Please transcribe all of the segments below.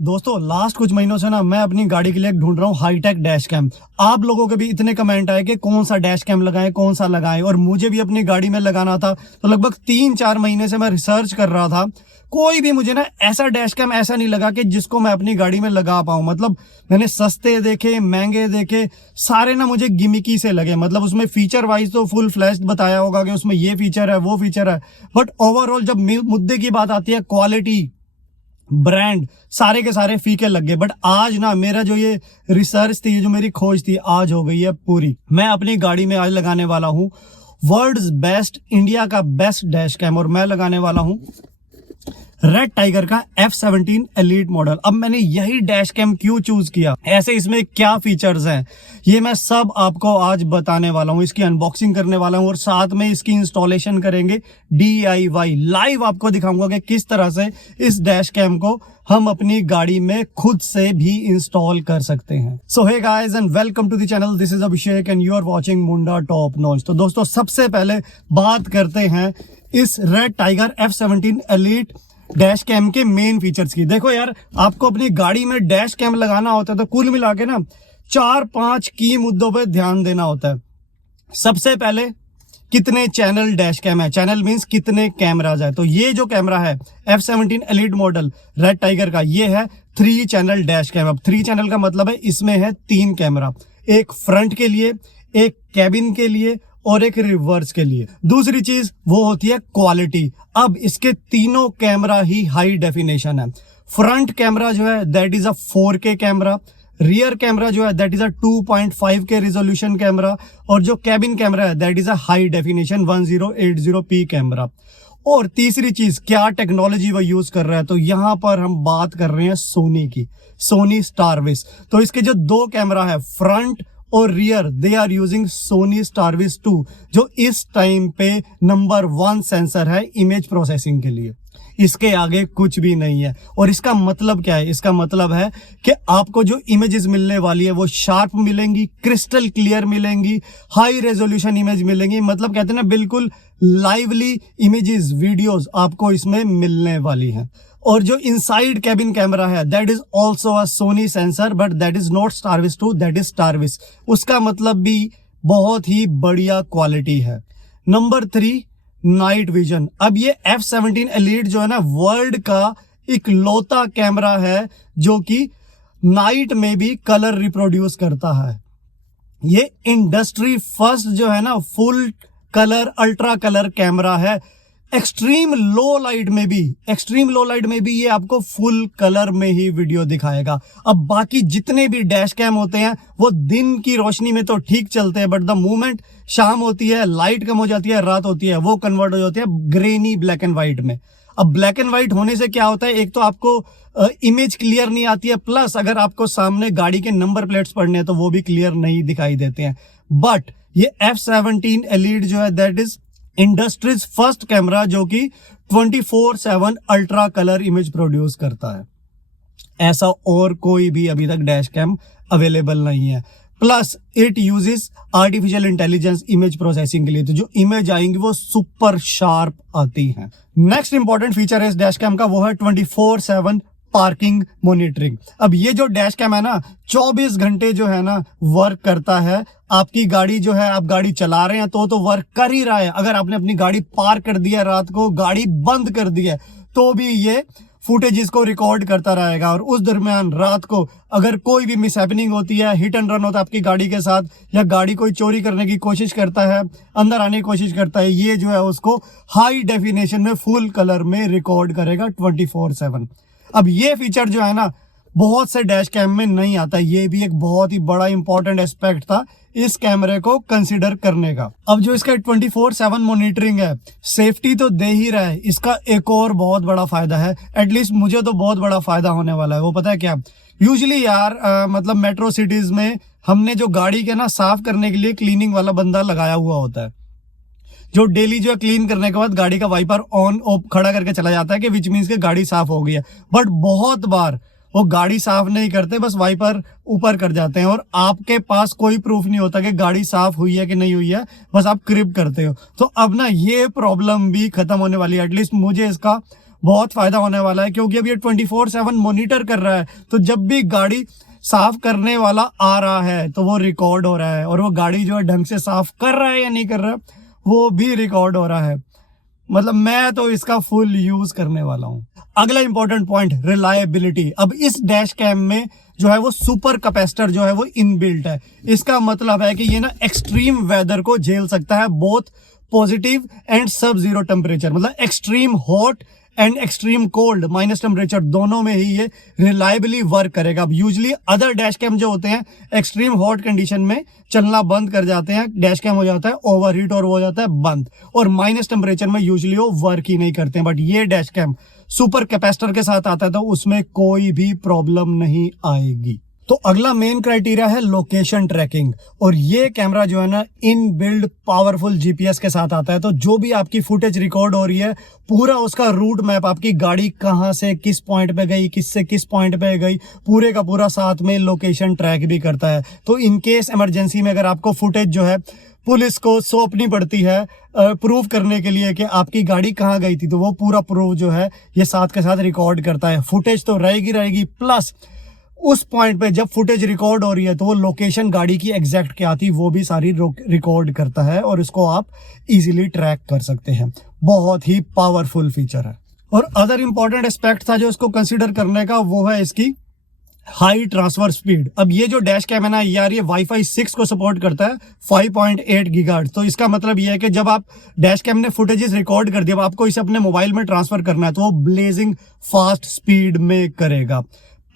दोस्तों लास्ट कुछ महीनों से ना मैं अपनी गाड़ी के लिए ढूंढ रहा हूँ हाईटेक डैश कैम। आप लोगों के भी इतने कमेंट आए कि कौन सा डैश कैम लगाएं, कौन सा लगाएं, और मुझे भी अपनी गाड़ी में लगाना था। तो लगभग 3-4 महीने से मैं रिसर्च कर रहा था। कोई भी मुझे ना ऐसा डैश कैम ऐसा नहीं लगा कि जिसको मैं अपनी गाड़ी में लगा पाऊं। मतलब मैंने सस्ते देखे, महंगे देखे, सारे ना मुझे गिमिकी से लगे। मतलब उसमें फीचर वाइज तो फुल फ्लैश्ड बताया होगा कि उसमें ये फीचर है, वो फीचर है, बट ओवरऑल जब मुद्दे की बात आती है, क्वालिटी, ब्रांड, सारे के सारे फीके लग गए। बट आज ना मेरा जो ये रिसर्च थी, जो मेरी खोज थी, आज हो गई है पूरी। मैं अपनी गाड़ी में आज लगाने वाला हूं वर्ल्ड्स बेस्ट, इंडिया का बेस्ट डैश कैम, और मैं लगाने वाला हूं रेड टाइगर का F17 एलीट मॉडल। अब मैंने यही डैश कैम क्यों चूज किया, ऐसे इसमें क्या फीचर्स हैं, ये मैं सब आपको आज बताने वाला हूं। इसकी अनबॉक्सिंग करने वाला हूं और साथ में इसकी इंस्टॉलेशन करेंगे DIY। लाइव आपको दिखाऊंगा कि किस तरह से इस डैश कैम को हम अपनी गाड़ी में खुद से भी इंस्टॉल कर सकते हैं। So hey guys and welcome to the channel, this is Abhishek and you are watching Munda top notch. तो दोस्तों सबसे पहले बात करते हैं इस red tiger F17 elite dash cam के मेन फीचर्स की। देखो यार, आपको अपनी गाड़ी में डैश कैम लगाना होता है तो कुल मिला के ना 4-5 की मुद्दों पे ध्यान देना होता है। सबसे पहले कितने चैनल डैश कैम है, चैनल मींस कितने कैमराज है। तो ये जो कैमरा है F17 elite model red tiger का, ये है 3 चैनल डैश कैम। अब 3 चैनल का मतलब है इसमें है 3 कैमरा, एक फ्रंट के लिए, एक कैबिन के लिए और एक रिवर्स के लिए। दूसरी चीज वो होती है क्वालिटी। अब इसके तीनों कैमरा ही हाई डेफिनेशन है। फ्रंट कैमरा जो है that is a 4K camera, rear camera जो है that is a 2.5K resolution camera, और जो कैबिन कैमरा है that is a high definition 1080p camera. और तीसरी चीज क्या टेक्नोलॉजी वो यूज कर रहा है, तो यहां पर हम बात कर रहे हैं सोनी की, सोनी स्टारविस। तो इसके जो 2 कैमरा है फ्रंट और rear, they are using Sony Starvis 2, जो इस टाइम पे नंबर 1 सेंसर है इमेज प्रोसेसिंग के लिए। इसके आगे कुछ भी नहीं है। और इसका मतलब क्या है, इसका मतलब है कि आपको जो इमेजेस मिलने वाली है वो शार्प मिलेंगी, क्रिस्टल क्लियर मिलेंगी, हाई रेजोल्यूशन इमेज मिलेंगी। मतलब कहते हैं ना, बिल्कुल लाइवली इमेजेस, वीडियोस आपको इसमें मिलने वाली हैं। और जो इनसाइड कैबिन कैमरा है that is also a Sony sensor, but that is not Starvis 2, that is Starvis. उसका मतलब भी बहुत ही बढ़िया क्वालिटी है। Number 3, night vision. अब ये F17 एलीट जो है ना, वर्ल्ड का इकलौता कैमरा है जो कि नाइट में भी कलर रिप्रोड्यूस करता है। ये इंडस्ट्री फर्स्ट जो है ना full colour, ultra colour camera है। एक्सट्रीम लो लाइट में भी ये आपको फुल कलर में ही वीडियो दिखाएगा। अब बाकी जितने भी डैश कैम होते हैं वो दिन की रोशनी में तो ठीक चलते हैं, बट द मोमेंट शाम होती है, लाइट कम हो जाती है, रात होती है, वो कन्वर्ट हो जाती है ग्रेनी ब्लैक एंड व्हाइट में। अब ब्लैक एंड व्हाइट होने से क्या होता है, एक तो आपको इमेज क्लियर नहीं आती है, प्लस अगर आपको सामने गाड़ी के नंबर प्लेट्स पढ़ने हैं तो वो भी क्लियर नहीं दिखाई देते हैं। बट ये F17 एलीट जो है that is industries first camera जो कि 24/7 अल्ट्रा कलर इमेज प्रोड्यूस करता है। ऐसा और कोई भी अभी तक डैश कैम अवेलेबल नहीं है। Plus it uses artificial intelligence image processing के लिए, तो जो इमेज आएंगी वो सुपर शार्प आती हैं। नेक्स्ट इंपॉर्टेंट फीचर है इस डैश कैम का, वो है 24/7 पार्किंग मॉनिटरिंग। अब ये जो डैश कैम है ना 24 घंटे जो है ना वर्क करता है। आपकी गाड़ी जो है, आप गाड़ी चला रहे हैं तो वर्क कर ही रहा है। अगर आपने अपनी गाड़ी पार्क कर दिया, रात को गाड़ी बंद कर दी है, तो भी ये फुटेजेस को रिकॉर्ड करता रहेगा। और उस दरमियान रात को अगर कोई भी मिसहैपनिंग होती है, हिट एंड रन होता है आपकी गाड़ी के साथ, या गाड़ी कोई चोरी करने की कोशिश करता है, अंदर आने की कोशिश करता है, ये जो है उसको हाई डेफिनेशन में फुल कलर में रिकॉर्ड करेगा 24/7। अब ये फीचर जो है ना बहुत से डैश कैम में नहीं आता। ये भी एक बहुत ही बड़ा इंपॉर्टेंट एस्पेक्ट था इस कैमरे को कंसीडर करने का। अब जो इसका 24/7 मॉनिटरिंग है, सेफ्टी तो दे ही रहा है, इसका एक और बहुत बड़ा फायदा है, एटलीस्ट मुझे तो बहुत बड़ा फायदा होने वाला है। वो पता है क्या, यूजुअली यार मतलब मेट्रो सिटीज में हमने जो गाड़ी के ना साफ करने के लिए क्लीनिंग वाला बंदा लगाया हुआ होता है, जो डेली जो है क्लीन करने के बाद गाड़ी का वाइपर ऑन ऑफ खड़ा करके चला जाता है कि विच मीन्स कि गाड़ी साफ हो गई है। बट बहुत बार वो गाड़ी साफ नहीं करते, बस वाइपर ऊपर कर जाते हैं और आपके पास कोई प्रूफ नहीं होता कि गाड़ी साफ हुई है कि नहीं हुई है, बस आप क्रिप करते हो। तो अब ना ये प्रॉब्लम भी खत्म होने वाली है, एटलीस्ट मुझे इसका बहुत फायदा होने वाला है, क्योंकि अब ये 24/7 मॉनिटर कर रहा है। तो जब भी गाड़ी साफ करने वाला आ रहा है तो वो रिकॉर्ड हो रहा है, और वो गाड़ी जो है ढंग से साफ कर रहा है या नहीं कर रहा है वो भी रिकॉर्ड हो रहा है। मतलब मैं तो इसका फुल यूज करने वाला हूं। अगला इंपॉर्टेंट पॉइंट, रिलायबिलिटी। अब इस डैश कैम में जो है वो सुपर कैपेसिटर जो है वो इनबिल्ट है। इसका मतलब है कि ये ना एक्सट्रीम वेदर को झेल सकता है, बोथ पॉजिटिव एंड सब जीरो टेम्परेचर, मतलब extreme hot and extreme cold, minus temperature, दोनों में ही ये रिलायबली वर्क करेगा। अब यूजली अदर डैश कैम जो होते हैं एक्सट्रीम हॉट कंडीशन में चलना बंद कर जाते हैं, डैश कैम हो जाता है ओवरहीट और वो हो जाता है बंद, और माइनस टेम्परेचर में यूजली वो वर्क ही नहीं करते हैं। बट ये डैश कैम सुपर कैपेसिटर के साथ आता है तो उसमें कोई भी प्रॉब्लम नहीं आएगी। तो अगला मेन क्राइटेरिया है लोकेशन ट्रैकिंग, और ये कैमरा जो है ना इन बिल्ड पावरफुल जीपीएस के साथ आता है। तो जो भी आपकी फुटेज रिकॉर्ड हो रही है, पूरा उसका रूट मैप, आपकी गाड़ी कहां से किस पॉइंट पे गई, किस से किस पॉइंट पे गई, पूरे का पूरा साथ में लोकेशन ट्रैक भी करता है। तो इन केस इमरजेंसी में अगर आपको फुटेज जो है पुलिस को सौंपनी पड़ती है प्रूव करने के लिए कि आपकी गाड़ी कहाँ गई थी, तो वो पूरा प्रूफ जो है ये साथ के साथ रिकॉर्ड करता है। फुटेज तो रहेगी, प्लस उस पॉइंट पे जब फुटेज रिकॉर्ड हो रही है तो वो लोकेशन गाड़ी की एग्जैक्ट क्या थी वो भी सारी रिकॉर्ड करता है, और इसको आप इजीली ट्रैक कर सकते हैं। बहुत ही पावरफुल फीचर है। और अदर इंपॉर्टेंट एस्पेक्ट था जो इसको कंसिडर करने का, वो है इसकी हाई ट्रांसफर स्पीड। अब ये जो डैश कैम है ना यार, ये वाईफाई 6 को सपोर्ट करता है 5.8 गीगाहर्ट्ज। तो इसका मतलब ये है कि जब आप डैश कैम ने फुटेजेस रिकॉर्ड कर दिया, आपको इसे अपने मोबाइल में ट्रांसफर करना है तो वो ब्लेजिंग फास्ट स्पीड में करेगा।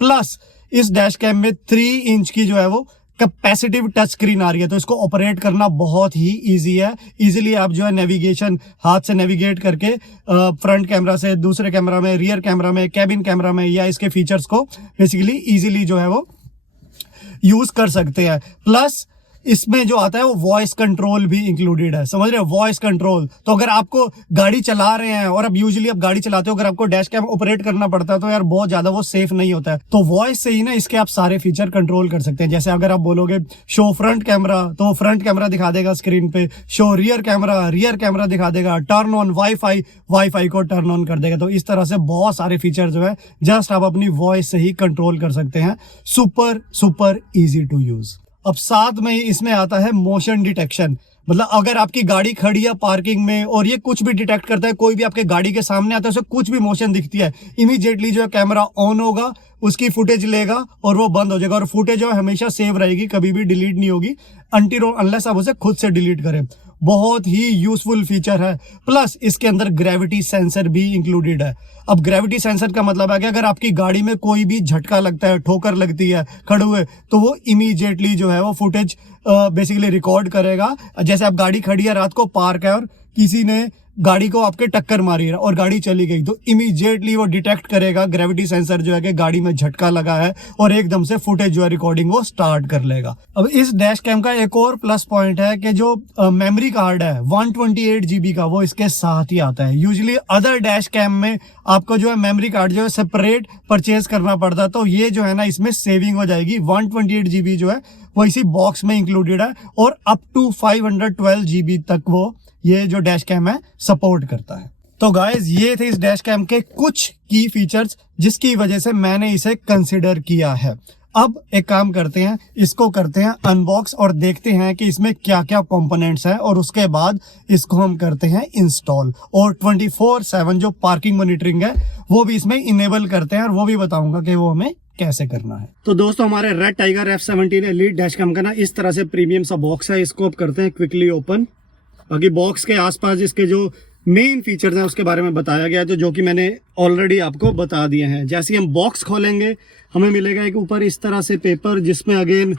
प्लस इस डैश कैम में 3 इंच की जो है वो कैपेसिटिव टच स्क्रीन आ रही है, तो इसको ऑपरेट करना बहुत ही इजी है। इजीली आप जो है नेविगेशन हाथ से नेविगेट करके फ्रंट कैमरा से दूसरे कैमरा में, रियर कैमरा में, कैबिन कैमरा में, या इसके फीचर्स को बेसिकली इजीली जो है वो यूज कर सकते हैं। प्लस इसमें जो आता है वो वॉइस कंट्रोल भी इंक्लूडेड है, समझ रहे हो, वॉइस कंट्रोल। तो अगर आपको गाड़ी चला रहे हैं, और अब यूजुअली आप गाड़ी चलाते हो, अगर आपको डैश कैम ऑपरेट करना पड़ता है तो यार बहुत ज्यादा वो सेफ नहीं होता है, तो वॉइस से ही ना इसके आप सारे फीचर कंट्रोल कर सकते हैं। जैसे अगर आप बोलोगे शो फ्रंट कैमरा, तो वो फ्रंट कैमरा दिखा देगा स्क्रीन पे, शो रियर कैमरा दिखा देगा, टर्न ऑन वाईफाई को टर्न ऑन कर देगा। तो इस तरह से बहुत सारे फीचर जो है जस्ट आप अपनी वॉइस से ही कंट्रोल कर सकते हैं। Super easy to use. अब साथ में ही इसमें आता है मोशन डिटेक्शन, मतलब अगर आपकी गाड़ी खड़ी है पार्किंग में और ये कुछ भी डिटेक्ट करता है, कोई भी आपके गाड़ी के सामने आता है, उसे कुछ भी मोशन दिखती है, इमीडिएटली जो है कैमरा ऑन होगा, उसकी फुटेज लेगा और वो बंद हो जाएगा। और फुटेज जो है हमेशा सेव रहेगी, कभी भी डिलीट नहीं होगी अनटिल अनलेस आप उसे खुद से डिलीट करें। बहुत ही यूजफुल फीचर है। प्लस इसके अंदर ग्रेविटी सेंसर भी इंक्लूडेड है। अब ग्रेविटी सेंसर का मतलब है कि अगर आपकी गाड़ी में कोई भी झटका लगता है, ठोकर लगती है खड़े हुए, तो वो इमीडिएटली जो है वो फुटेज बेसिकली रिकॉर्ड करेगा। जैसे आप गाड़ी खड़ी है, रात को पार्क है और किसी ने गाड़ी को आपके टक्कर मारी है और गाड़ी चली गई, तो इमीडिएटली वो डिटेक्ट करेगा, ग्रेविटी सेंसर जो है कि गाड़ी में झटका लगा है, और एकदम से फुटेज जो है रिकॉर्डिंग वो स्टार्ट कर लेगा। अब इस डैश कैम का एक और प्लस पॉइंट है कि जो मेमोरी कार्ड है 128 GB का, वो इसके साथ ही आता है। यूजुअली अदर डैश कैम में आपको जो है मेमोरी कार्ड जो है सेपरेट परचेज करना पड़ता है, तो ये जो है ना इसमें सेविंग हो जाएगी। 128 GB जो है वो इसी बॉक्स में इंक्लूडेड है, और अप टू 512 GB तक वो ये जो डैश कैम है सपोर्ट करता है। तो गाइज ये थे इस डैश कैम के कुछ की फीचर्स जिसकी वजह से मैंने इसे कंसिडर किया है। अब एक काम करते हैं, इसको करते हैं अनबॉक्स और देखते हैं कि इसमें क्या क्या कंपोनेंट्स हैं, और उसके बाद इसको हम करते हैं इंस्टॉल, और 24/7 जो पार्किंग मॉनिटरिंग है वो भी इसमें इनेबल करते हैं, और वो भी बताऊंगा कि वो हमें कैसे करना है। तो दोस्तों हमारे red tiger F17 elite dash cam का ना इस तरह से प्रीमियम सा बॉक्स है। इसको अब करते हैं क्विकली ओपन। बाकी बॉक्स के आसपास इसके जो मेन फीचर्स हैं उसके बारे में बताया गया है, तो जो कि मैंने ऑलरेडी आपको बता दिए हैं। जैसे ही हम बॉक्स खोलेंगे हमें मिलेगा एक ऊपर इस तरह से पेपर, जिसमें अगेन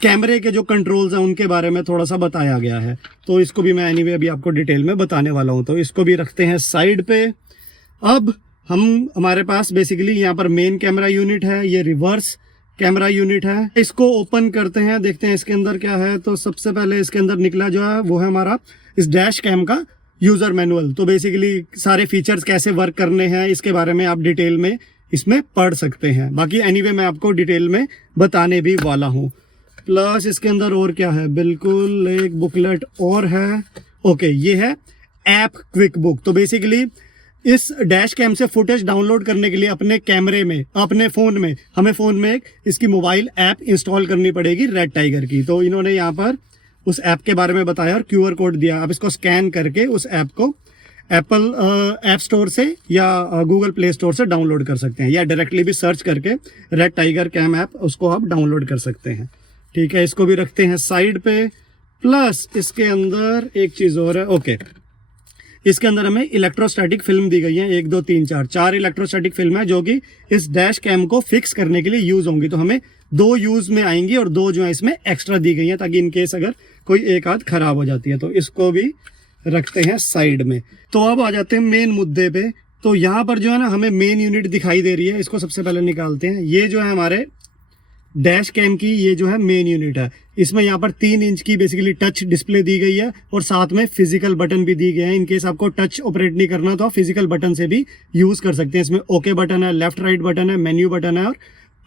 कैमरे के जो कंट्रोल्स हैं उनके बारे में थोड़ा सा बताया गया है। तो इसको भी मैं एनीवे अभी आपको डिटेल में बताने वाला हूँ, तो इसको भी रखते हैं साइड पे। अब हमारे पास बेसिकली यहाँ पर मेन कैमरा यूनिट है, ये रिवर्स कैमरा यूनिट है। इसको ओपन करते हैं, देखते हैं इसके अंदर क्या है। तो सबसे पहले इसके अंदर निकला जो है वो है हमारा इस डैश कैम का यूजर मैनुअल। तो बेसिकली सारे फीचर्स कैसे वर्क करने हैं इसके बारे में आप डिटेल में इसमें पढ़ सकते हैं। बाकी एनीवे मैं आपको डिटेल में बताने भी वाला हूँ। प्लस इसके अंदर और क्या है, बिल्कुल एक बुकलेट और है। ओके, ये है ऐप क्विक बुक। तो बेसिकली इस डैश कैम से फुटेज डाउनलोड करने के लिए अपने कैमरे में, अपने फ़ोन में, हमें फ़ोन में एक इसकी मोबाइल ऐप इंस्टॉल करनी पड़ेगी रेड टाइगर की। तो इन्होंने यहाँ पर उस ऐप के बारे में बताया और QR कोड दिया। आप इसको स्कैन करके उस ऐप को एप्पल ऐप स्टोर से या गूगल प्ले स्टोर से डाउनलोड कर सकते हैं, या डायरेक्टली भी सर्च करके रेड टाइगर कैम ऐप उसको आप डाउनलोड कर सकते हैं। ठीक है, इसको भी रखते हैं साइड पे। प्लस इसके अंदर एक चीज़ और है। ओके, इसके अंदर हमें इलेक्ट्रोस्टैटिक फिल्म दी गई है, 1 2 3 4 इलेक्ट्रोस्टैटिक फिल्म है जो कि इस डैश कैम को फिक्स करने के लिए यूज होंगी। तो हमें 2 यूज में आएंगी और 2 जो है इसमें एक्स्ट्रा दी गई है, ताकि इनकेस अगर कोई एक आध खराब हो जाती है। तो इसको भी रखते हैं साइड में। तो अब आ जाते हैं मेन मुद्दे पे। तो यहाँ पर जो है ना हमें मेन यूनिट दिखाई दे रही है, इसको सबसे पहले निकालते हैं। ये जो है हमारे डैश कैम की ये जो है मेन यूनिट है। इसमें यहाँ पर 3 इंच की बेसिकली टच डिस्प्ले दी गई है और साथ में फिजिकल बटन भी दिए गए हैं। इनकेस आपको टच ऑपरेट नहीं करना तो आप फिजिकल बटन से भी यूज कर सकते हैं। इसमें ओके बटन है, लेफ्ट राइट बटन है, मेन्यू बटन है और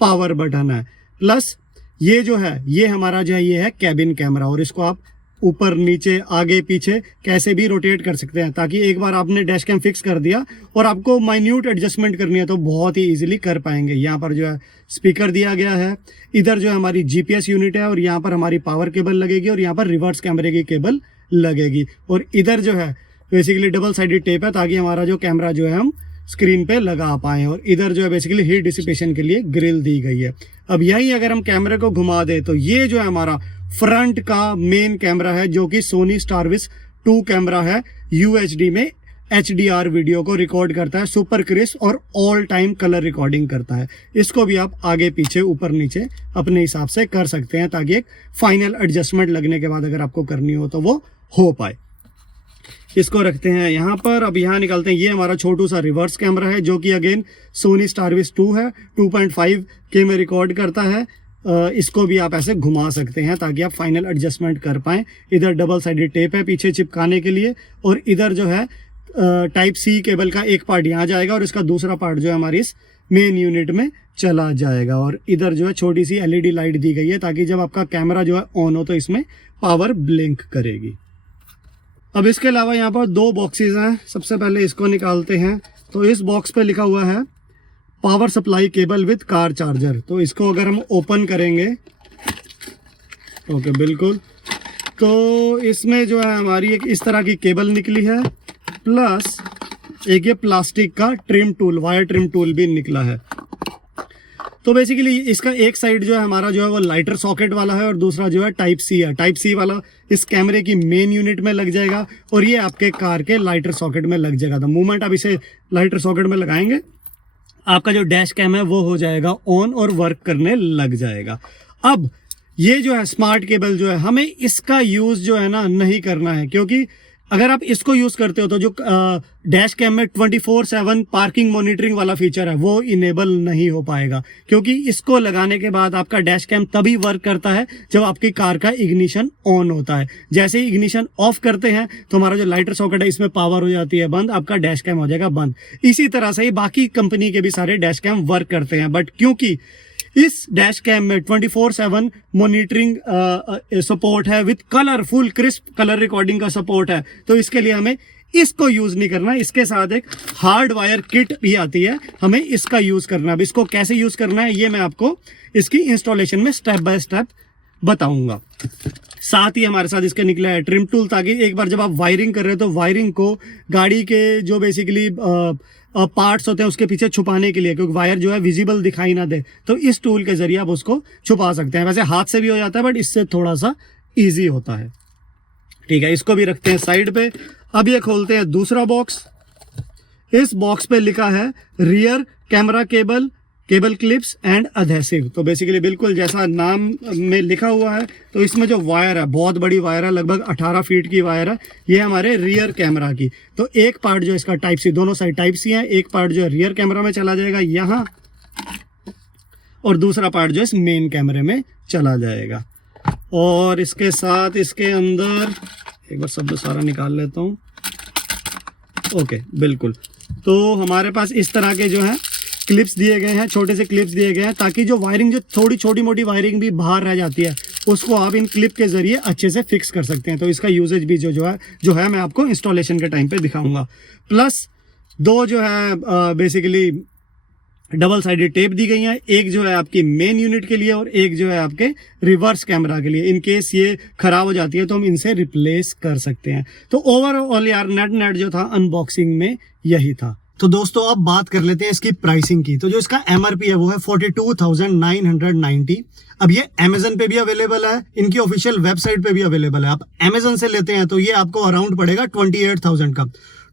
पावर बटन है। प्लस ये जो है ये हमारा जो है ये है कैबिन कैमरा, और इसको आप ऊपर नीचे आगे पीछे कैसे भी रोटेट कर सकते हैं, ताकि एक बार आपने डैश कैम फिक्स कर दिया और आपको माइन्यूट एडजस्टमेंट करनी है तो बहुत ही इजीली कर पाएंगे। यहाँ पर जो है स्पीकर दिया गया है, इधर जो है हमारी GPS यूनिट है और यहाँ पर हमारी पावर केबल लगेगी और यहाँ पर रिवर्स कैमरे की केबल लगेगी, और इधर जो है बेसिकली डबल साइडेड टेप है ताकि हमारा जो कैमरा जो है हम स्क्रीन पे लगा पाएं, और इधर जो है बेसिकली हीट डिसिपेशन के लिए ग्रिल दी गई है। अब यही अगर हम कैमरे को घुमा दे तो ये जो है हमारा फ्रंट का मेन कैमरा है जो कि सोनी स्टारविस 2 कैमरा है। UHD में HDR वीडियो को रिकॉर्ड करता है, सुपर क्रिस्प और ऑल टाइम कलर रिकॉर्डिंग करता है। इसको भी आप आगे पीछे ऊपर नीचे अपने हिसाब से कर सकते हैं, ताकि एक फाइनल एडजस्टमेंट लगने के बाद अगर आपको करनी हो तो वो हो पाए। इसको रखते हैं यहाँ पर। अब यहाँ निकालते हैं, ये हमारा छोटू सा रिवर्स कैमरा है जो कि अगेन सोनी स्टारविस 2 है, 2.5K में रिकॉर्ड करता है। इसको भी आप ऐसे घुमा सकते हैं ताकि आप फाइनल एडजस्टमेंट कर पाएं। इधर डबल साइडेड टेप है पीछे चिपकाने के लिए, और इधर जो है टाइप C केबल का एक पार्ट यहाँ जाएगा और इसका दूसरा पार्ट जो है हमारी इस मेन यूनिट में चला जाएगा। और इधर जो है छोटी सी LED लाइट दी गई है ताकि जब आपका कैमरा जो है ऑन हो तो इसमें पावर ब्लिंक करेगी। अब इसके अलावा यहाँ पर 2 बॉक्सेस हैं। सबसे पहले इसको निकालते हैं। तो इस बॉक्स पे लिखा हुआ है power supply cable with car charger. तो इसको अगर हम ओपन करेंगे, ओके बिल्कुल, तो इसमें जो है हमारी एक इस तरह की केबल निकली है, प्लस एक ये प्लास्टिक का trim tool, wire trim tool भी निकला है। तो बेसिकली इसका एक साइड जो है हमारा जो है वो लाइटर सॉकेट वाला है और दूसरा जो है टाइप C है। टाइप C वाला इस कैमरे की मेन यूनिट में लग जाएगा और ये आपके कार के लाइटर सॉकेट में लग जाएगा। द मोमेंट आप इसे लाइटर सॉकेट में लगाएंगे आपका जो डैश कैम है वो हो जाएगा ऑन और वर्क करने लग जाएगा। अब ये जो है स्मार्ट केबल जो है हमें इसका यूज जो है ना नहीं करना है, क्योंकि अगर आप इसको यूज करते हो तो जो डैश कैम में 24/7 पार्किंग मॉनिटरिंग वाला फीचर है वो इनेबल नहीं हो पाएगा, क्योंकि इसको लगाने के बाद आपका डैश कैम तभी वर्क करता है जब आपकी कार का इग्निशन ऑन होता है। जैसे ही इग्निशन ऑफ करते हैं तो हमारा जो लाइटर सॉकेट है इसमें पावर हो जाती है बंद, आपका डैश कैम हो जाएगा बंद। इसी तरह से ही बाकी कंपनी के भी सारे डैश कैम वर्क करते हैं, बट क्योंकि इस डैश कैम में 24/7 मॉनिटरिंग सपोर्ट है with colour, full crisp colour recording का सपोर्ट है, तो इसके लिए हमें इसको यूज नहीं करना। इसके साथ एक हार्ड वायर किट भी आती है, हमें इसका यूज करना है। अब इसको कैसे यूज करना है ये मैं आपको इसकी इंस्टॉलेशन में स्टेप बाय स्टेप बताऊंगा। साथ ही हमारे साथ इसके निकला है ट्रिम टूल, ताकि एक बार जब आप वायरिंग कर रहे हो तो वायरिंग को गाड़ी के जो बेसिकली पार्ट्स होते हैं उसके पीछे छुपाने के लिए, क्योंकि वायर जो है विजिबल दिखाई ना दे, तो इस टूल के जरिए आप उसको छुपा सकते हैं। वैसे हाथ से भी हो जाता है बट इससे थोड़ा सा इजी होता है। ठीक है, इसको भी रखते हैं साइड पे। अब ये खोलते हैं दूसरा बॉक्स। इस बॉक्स पे लिखा है rear camera cable, cable clips and adhesive. तो बेसिकली बिल्कुल जैसा नाम में लिखा हुआ है, तो इसमें जो वायर है बहुत बड़ी वायर है, लगभग 18 फीट की वायर है, ये हमारे रियर कैमरा की। तो एक पार्ट जो इसका टाइप C, दोनों साइड टाइप C है, एक पार्ट जो है रियर कैमरा में चला जाएगा यहाँ, और दूसरा पार्ट जो है इस मेन कैमरे में चला जाएगा। और इसके साथ इसके अंदर एक बार सब सारा निकाल लेता हूँ। ओके बिल्कुल, तो हमारे पास इस तरह के जो है क्लिप्स दिए गए हैं, छोटे से क्लिप्स दिए गए हैं, ताकि जो वायरिंग, जो थोड़ी छोटी मोटी वायरिंग भी बाहर रह जाती है उसको आप इन क्लिप के जरिए अच्छे से फिक्स कर सकते हैं। तो इसका यूजेज भी जो है मैं आपको इंस्टॉलेशन के टाइम पे दिखाऊंगा। प्लस दो जो है बेसिकली डबल साइडेड टेप दी गई है, एक जो है आपकी मेन यूनिट के लिए और एक जो है आपके रिवर्स कैमरा के लिए। इन केस ये खराब हो जाती है तो हम इनसे रिप्लेस कर सकते हैं। तो ओवरऑल यार नेट जो था अनबॉक्सिंग में यही था। तो दोस्तों अब बात कर लेते हैं इसकी प्राइसिंग की। तो जो इसका MRP है वो है 42,990। अब ये Amazon पे भी अवेलेबल है, इनकी ऑफिशियल वेबसाइट पे भी अवेलेबल है। आप Amazon से लेते हैं तो ये आपको अराउंड पड़ेगा 28,000 का,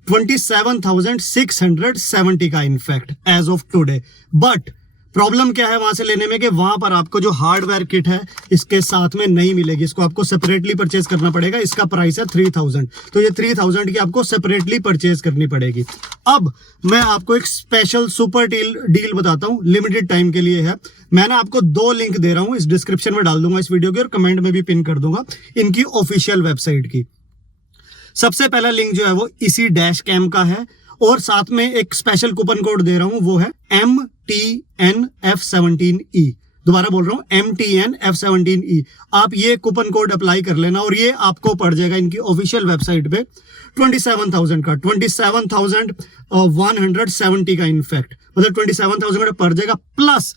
27,670 का in fact as of today. But problem क्या है वहां से लेने में कि वहां पर आपको जो हार्डवेयर किट है इसके साथ में नहीं मिलेगी, इसको आपको सेपरेटली परचेज करना पड़ेगा। इसका प्राइस है 3,000, तो ये 3,000 की आपको सेपरेटली परचेज करनी पड़ेगी। अब मैं आपको एक स्पेशल सुपर डील बताता हूं, लिमिटेड टाइम के लिए है। मैं ना आपको 2 लिंक दे रहा हूं, इस डिस्क्रिप्शन में डाल दूंगा इस वीडियो के और कमेंट में भी पिन कर दूंगा इनकी ऑफिशियल वेबसाइट की। सबसे पहला लिंक जो है वो इसी डैश कैम का है और साथ में एक स्पेशल कूपन कोड दे रहा हूं, वो है MTNF17E। दोबारा बोल रहा हूं MTNF17E। आप ये कूपन कोड अप्लाई कर लेना और ये आपको पड़ जाएगा इनकी ऑफिशियल वेबसाइट पे 27,000 का, 27,170 का इनफैक्ट, मतलब 27,000 का पड़ जाएगा। प्लस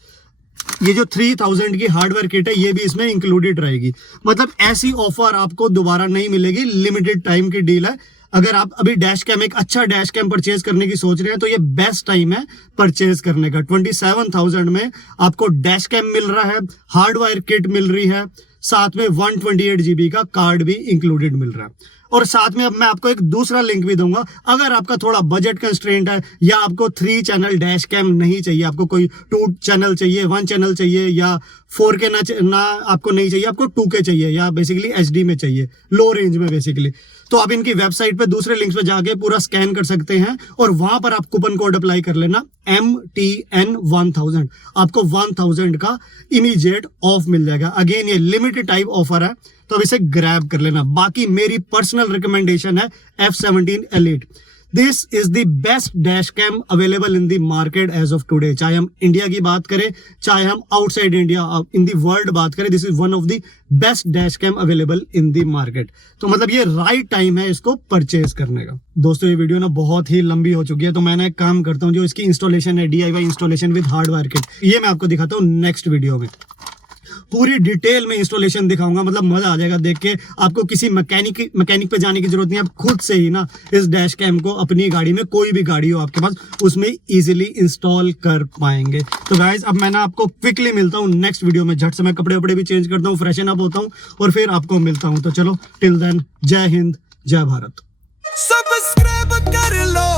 ये जो 3,000 की हार्डवेयर किट है ये भी इसमें इंक्लूडेड रहेगी। मतलब ऐसी ऑफर आपको दोबारा नहीं मिलेगी, लिमिटेड टाइम की डील है। अगर आप अभी डैश कैम, एक अच्छा डैश कैम परचेज करने की सोच रहे हैं तो ये बेस्ट टाइम है परचेज करने का। 27,000 में आपको डैश कैम मिल रहा है, हार्डवेयर किट मिल रही है, साथ में 128 GB का कार्ड भी इंक्लूडेड मिल रहा है। और साथ में अब मैं आपको एक दूसरा लिंक भी दूंगा, अगर आपका थोड़ा बजट कंस्ट्रेंट है या आपको 3 चैनल डैश कैम नहीं चाहिए, आपको कोई 2 चैनल चाहिए, 1 चैनल चाहिए, या 4K ना आपको नहीं चाहिए, आपको 2K चाहिए या बेसिकली HD में चाहिए, लो रेंज में बेसिकली, तो आप इनकी वेबसाइट पे दूसरे लिंक्स पे जाके पूरा स्कैन कर सकते हैं और वहां पर आप कूपन कोड अप्लाई कर लेना MTN1000, आपको 1000 का इमीडिएट ऑफ मिल जाएगा। अगेन ये लिमिटेड टाइम ऑफर है तो अब इसे ग्रैब कर लेना। बाकी मेरी पर्सनल रिकमेंडेशन है F17 Elite। This is the best dash cam available in the market as of today. चाहे हम इंडिया की बात करें, चाहे हम outside India in the world बात करें, this is one of the best dash cam available in the market. तो मतलब ये राइट टाइम है इसको परचेज करने का। दोस्तों ये वीडियो ना बहुत ही लंबी हो चुकी है तो मैं एक काम करता हूँ, जो इसकी इंस्टॉलेशन है DIY installation with hardware kit, ये मैं आपको दिखाता हूँ नेक्स्ट वीडियो में। पूरी डिटेल में इंस्टॉलेशन दिखाऊंगा, मतलब मजा आ जाएगा देख के। आपको किसी मैकेनिक पे जाने की जरूरत नहीं, आप खुद से ही ना इस डैश कैम को अपनी गाड़ी में, कोई भी गाड़ी हो आपके पास, उसमें इजीली इंस्टॉल कर पाएंगे। तो गाइज अब मैं ना आपको क्विकली मिलता हूँ नेक्स्ट वीडियो में। झट से मैं कपड़े वपड़े भी चेंज करता हूँ, फ्रेशन अप होता हूँ और फिर आपको मिलता हूँ। तो चलो टिल देन, जय हिंद, जय भारत। सब्सक्राइब कर लो।